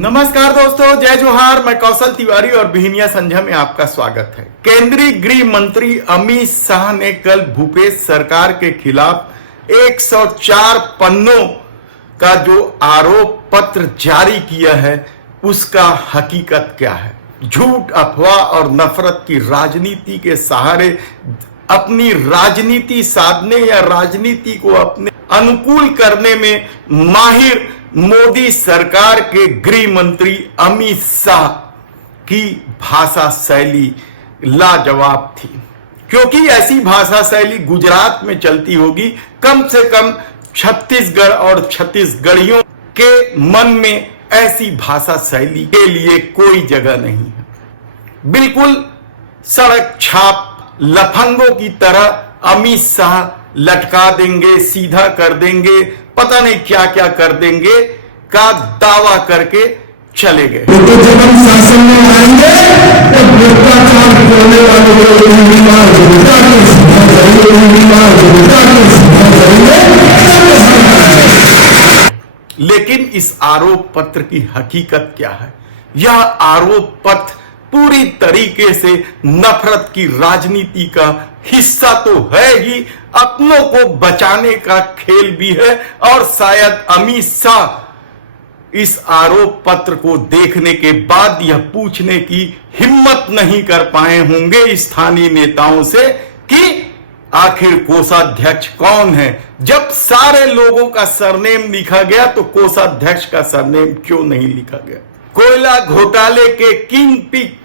नमस्कार दोस्तों, जय जोहार। मैं कौशल तिवारी और बिहनिया संध्या में आपका स्वागत है। केंद्रीय गृह मंत्री अमित शाह ने कल भूपेश सरकार के खिलाफ 104 पन्नों का जो आरोप पत्र जारी किया है उसका हकीकत क्या है। झूठ, अफवाह और नफरत की राजनीति के सहारे अपनी राजनीति साधने या राजनीति को अपने अनुकूल करने में माहिर मोदी सरकार के गृह मंत्री अमित शाह की भाषा शैली लाजवाब थी, क्योंकि ऐसी भाषा शैली गुजरात में चलती होगी। कम से कम छत्तीसगढ़ और छत्तीसगढ़ियों के मन में ऐसी भाषा शैली के लिए कोई जगह नहीं है। बिल्कुल सड़क छाप लफंगों की तरह अमित शाह लटका देंगे, सीधा कर देंगे, पता नहीं क्या क्या कर देंगे का दावा करके चले गए। तो जब हम शासन में आएंगे तो भ्रष्टाचार करने लेकिन इस आरोप पत्र की हकीकत क्या है? यह आरोप पत्र पूरी तरीके से नफरत की राजनीति का हिस्सा तो है ही, अपनों को बचाने का खेल भी है। और शायद अमित शाह इस आरोप पत्र को देखने के बाद यह पूछने की हिम्मत नहीं कर पाए होंगे स्थानीय नेताओं से कि आखिर कोषाध्यक्ष कौन है। जब सारे लोगों का सरनेम लिखा गया तो कोषाध्यक्ष का सरनेम क्यों नहीं लिखा गया? कोयला घोटाले के किंग पिक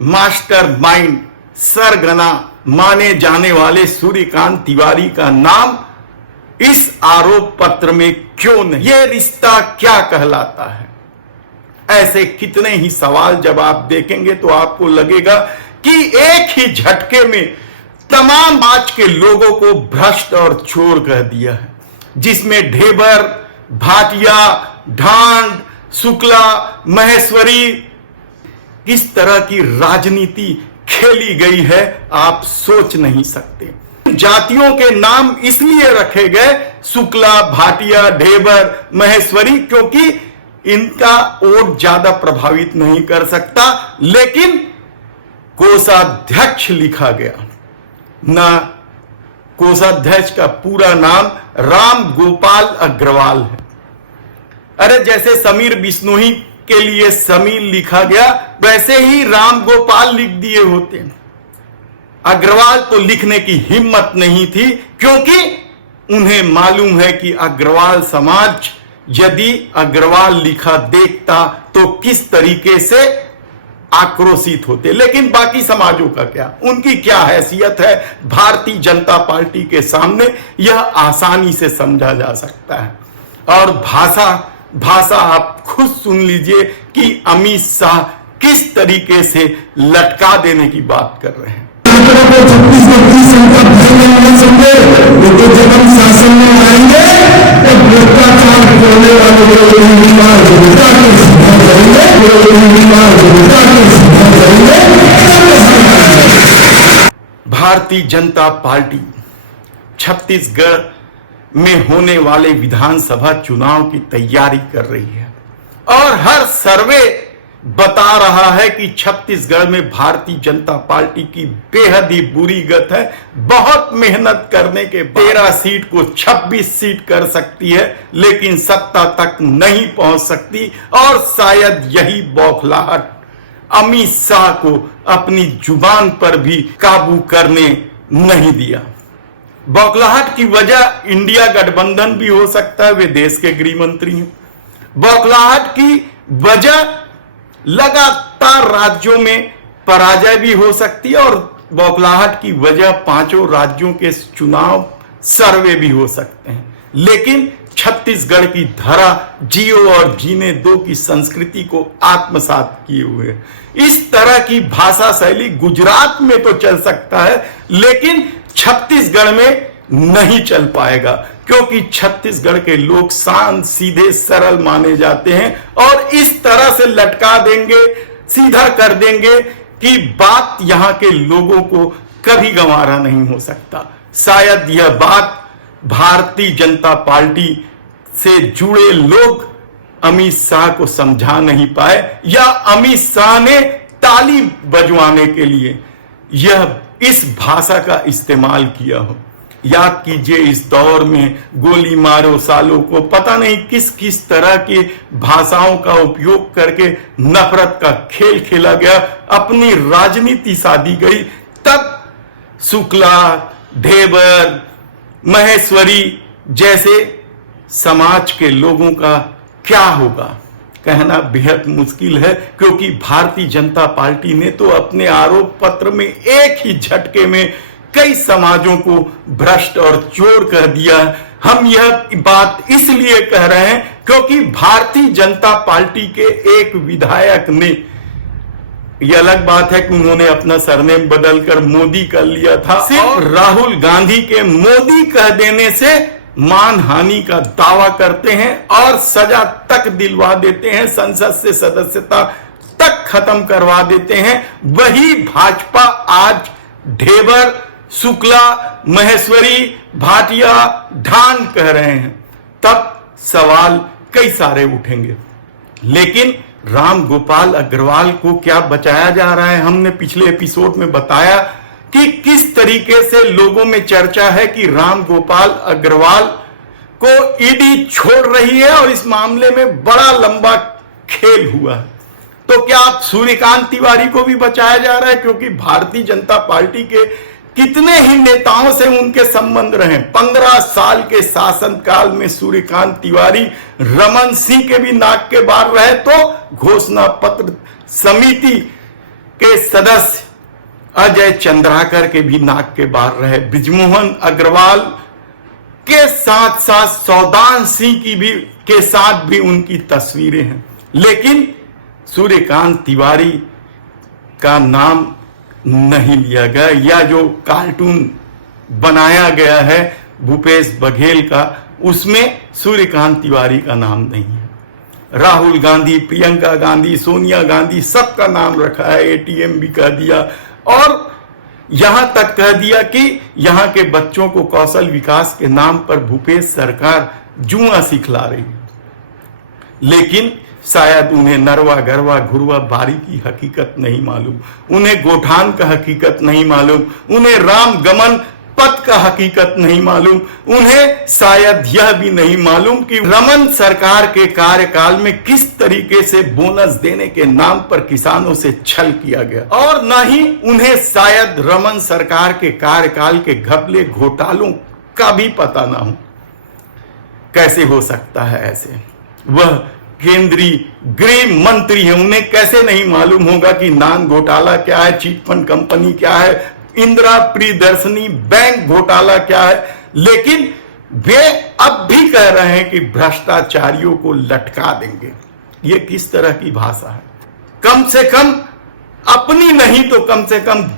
मास्टरमाइंड सरगना माने जाने वाले सूर्यकांत तिवारी का नाम इस आरोप पत्र में क्यों नहीं? यह रिश्ता क्या कहलाता है? ऐसे कितने ही सवाल जब आप देखेंगे तो आपको लगेगा कि एक ही झटके में तमाम आज के लोगों को भ्रष्ट और चोर कह दिया है, जिसमें ढेबर, भाटिया, ढांड, शुक्ला, महेश्वरी, किस तरह की राजनीति खेली गई है आप सोच नहीं सकते। जातियों के नाम इसलिए रखे गए शुक्ला, भाटिया, ढेबर, महेश्वरी, क्योंकि इनका वोट ज्यादा प्रभावित नहीं कर सकता। लेकिन कोषाध्यक्ष लिखा गया ना। कोषाध्यक्ष का पूरा नाम राम गोपाल अग्रवाल है। अरे जैसे समीर बिश्नोई के लिए समीर लिखा गया वैसे ही राम गोपाल लिख दिए होते। अग्रवाल तो लिखने की हिम्मत नहीं थी, क्योंकि उन्हें मालूम है कि अग्रवाल समाज यदि अग्रवाल लिखा देखता तो किस तरीके से आक्रोशित होते। लेकिन बाकी समाजों का क्या, उनकी क्या हैसियत है भारतीय जनता पार्टी के सामने, यह आसानी से समझा जा सकता है। और भाषा आप खुद सुन लीजिए कि अमित शाह किस तरीके से लटका देने की बात कर रहे हैं। तो जब हम शासन में आएंगे तो भ्रष्टाचार करने भारतीय जनता पार्टी छत्तीसगढ़ में होने वाले विधानसभा चुनाव की तैयारी कर रही है और हर सर्वे बता रहा है कि छत्तीसगढ़ में भारतीय जनता पार्टी की बेहद ही बुरी गत है। बहुत मेहनत करने के 13 सीट को 26 सीट कर सकती है, लेकिन सत्ता तक नहीं पहुंच सकती। और शायद यही बौखलाहट अमित शाह को अपनी जुबान पर भी काबू करने नहीं दिया। बौखलाहट की वजह इंडिया गठबंधन भी हो सकता है, वे देश के गृह मंत्री हैं। बौखलाहट की वजह लगातार राज्यों में पराजय भी हो सकती है और बौखलाहट की वजह 5 राज्यों के चुनाव सर्वे भी हो सकते हैं। लेकिन छत्तीसगढ़ की धरा जियो और जीने दो की संस्कृति को आत्मसात किए हुए इस तरह की भाषा शैली गुजरात में तो चल सकता है, लेकिन छत्तीसगढ़ में नहीं चल पाएगा, क्योंकि छत्तीसगढ़ के लोग शांत, सीधे, सरल माने जाते हैं। और इस तरह से लटका देंगे, सीधा कर देंगे कि बात यहां के लोगों को कभी गंवारा नहीं हो सकता। शायद यह बात भारतीय जनता पार्टी से जुड़े लोग अमित शाह को समझा नहीं पाए या अमित शाह ने ताली बजवाने के लिए इस भाषा का इस्तेमाल किया हो। याद कीजिए, इस दौर में गोली मारो सालों को, पता नहीं किस किस तरह की भाषाओं का उपयोग करके नफरत का खेल खेला गया, अपनी राजनीति साधी गई। तब शुक्ला, ढेबर, महेश्वरी जैसे समाज के लोगों का क्या होगा कहना बेहद मुश्किल है, क्योंकि भारतीय जनता पार्टी ने तो अपने आरोप पत्र में एक ही झटके में कई समाजों को भ्रष्ट और चोर कर दिया। हम यह बात इसलिए कह रहे हैं क्योंकि भारतीय जनता पार्टी के एक विधायक ने, यह अलग बात है कि उन्होंने अपना सरनेम बदलकर मोदी कर लिया था, सिर्फ राहुल गांधी के मोदी कह देने से मानहानि का दावा करते हैं और सजा तक दिलवा देते हैं, संसद से सदस्यता तक खत्म करवा देते हैं। वही भाजपा आज ढेबर, शुक्ला, महेश्वरी, भाटिया, ढान कह रहे हैं, तब सवाल कई सारे उठेंगे। लेकिन राम गोपाल अग्रवाल को क्या बचाया जा रहा है? हमने पिछले एपिसोड में बताया कि किस तरीके से लोगों में चर्चा है कि राम गोपाल अग्रवाल को ईडी छोड़ रही है और इस मामले में बड़ा लंबा खेल हुआ है। तो क्या आप सूर्यकांत तिवारी को भी बचाया जा रहा है? क्योंकि भारतीय जनता पार्टी के कितने ही नेताओं से उनके संबंध रहे। 15 साल के शासनकाल में सूर्यकांत तिवारी रमन सिंह के भी नाक के बाहर रहे, तो घोषणा पत्र समिति के सदस्य अजय चंद्राकर के भी नाक के बाहर रहे। बृजमोहन अग्रवाल के साथ साथ सौदान सिंह के साथ भी उनकी तस्वीरें हैं। लेकिन सूर्यकांत तिवारी का नाम नहीं लिया गया, या जो कार्टून बनाया गया है भूपेश बघेल का, उसमें सूर्यकांत तिवारी का नाम नहीं है। राहुल गांधी, प्रियंका गांधी, सोनिया गांधी, सबका नाम रखा है, एटीएम भी कह दिया और यहां तक कह दिया कि यहां के बच्चों को कौशल विकास के नाम पर भूपेश सरकार जुआ सिखला रही है। लेकिन शायद उन्हें नरवा गरवा घुरवा बारी की हकीकत नहीं मालूम, उन्हें गोठान का हकीकत नहीं मालूम, उन्हें राम गमन पथ का हकीकत नहीं मालूम, उन्हें शायद यह भी नहीं मालूम कि रमन सरकार के कार्यकाल में किस तरीके से बोनस देने के नाम पर किसानों से छल किया गया, और न ही उन्हें शायद रमन सरकार के कार्यकाल के घपले घोटालों का भी पता ना हो। कैसे हो सकता है ऐसे? वह केंद्रीय गृह मंत्री है, उन्हें कैसे नहीं मालूम होगा कि नान घोटाला क्या है, चिट फंड कंपनी क्या है, इंदिरा प्रियदर्शनी बैंक घोटाला क्या है। लेकिन वे अब भी कह रहे हैं कि भ्रष्टाचारियों को लटका देंगे। ये किस तरह की भाषा है? कम से कम अपनी नहीं तो कम से कम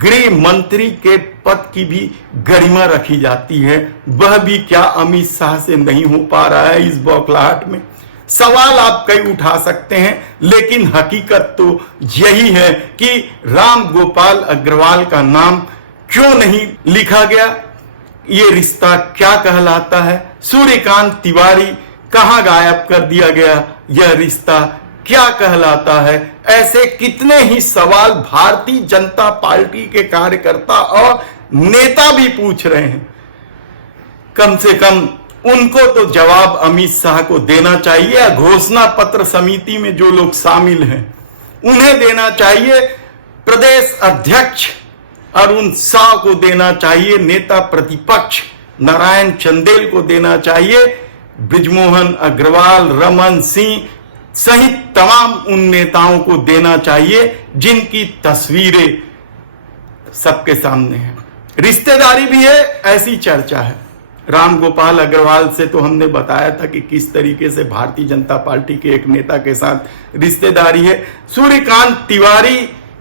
गृह मंत्री के पद की भी गरिमा रखी जाती है, वह भी क्या अमित शाह से नहीं हो पा रहा है इस बौखलाहट में? सवाल आप कई उठा सकते हैं, लेकिन हकीकत तो यही है कि राम गोपाल अग्रवाल का नाम क्यों नहीं लिखा गया, ये रिश्ता क्या कहलाता है, सूर्यकांत तिवारी कहां गायब कर दिया गया, यह रिश्ता क्या कहलाता है। ऐसे कितने ही सवाल भारतीय जनता पार्टी के कार्यकर्ता और नेता भी पूछ रहे हैं। कम से कम उनको तो जवाब अमित शाह को देना चाहिए, या घोषणा पत्र समिति में जो लोग शामिल हैं उन्हें देना चाहिए, प्रदेश अध्यक्ष अरुण शाह को देना चाहिए, नेता प्रतिपक्ष नारायण चंदेल को देना चाहिए, बृजमोहन अग्रवाल, रमन सिंह सहित तमाम उन नेताओं को देना चाहिए जिनकी तस्वीरें सबके सामने हैं। रिश्तेदारी भी है, ऐसी चर्चा है। राम गोपाल अग्रवाल से तो हमने बताया था कि किस तरीके से भारतीय जनता पार्टी के एक नेता के साथ रिश्तेदारी है। सूर्यकांत तिवारी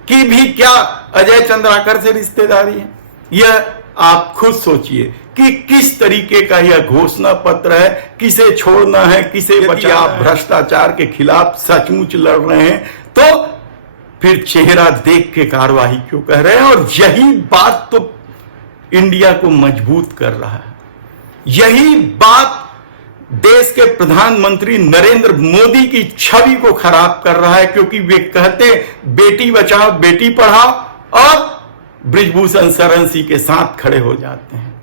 की भी क्या अजय चंद्राकर से रिश्तेदारी है? यह आप खुद सोचिए कि किस तरीके का यह घोषणा पत्र है, किसे छोड़ना है, किसे बचाना है। भ्रष्टाचार के खिलाफ सचमुच लड़ रहे हैं तो फिर चेहरा देख के कार्रवाई क्यों कह रहे हैं? और यही बात तो इंडिया को मजबूत कर रहा है, यही बात देश के प्रधानमंत्री नरेंद्र मोदी की छवि को खराब कर रहा है, क्योंकि वे कहते बेटी बचाओ बेटी पढ़ाओ और बृजभूषण शरण सिंह के साथ खड़े हो जाते हैं।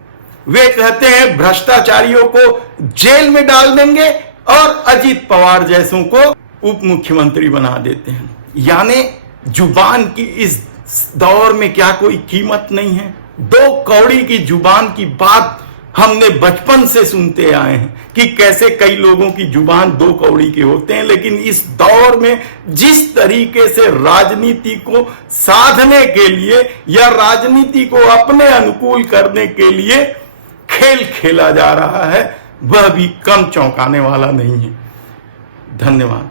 वे कहते हैं भ्रष्टाचारियों को जेल में डाल देंगे और अजीत पवार जैसों को उप मुख्यमंत्री बना देते हैं। यानी जुबान की इस दौर में क्या कोई कीमत नहीं है? 2 कौड़ी की जुबान की बात हमने बचपन से सुनते आए हैं कि कैसे कई लोगों की जुबान 2 कौड़ी के होते हैं, लेकिन इस दौर में जिस तरीके से राजनीति को साधने के लिए या राजनीति को अपने अनुकूल करने के लिए खेल खेला जा रहा है, वह भी कम चौंकाने वाला नहीं है। धन्यवाद।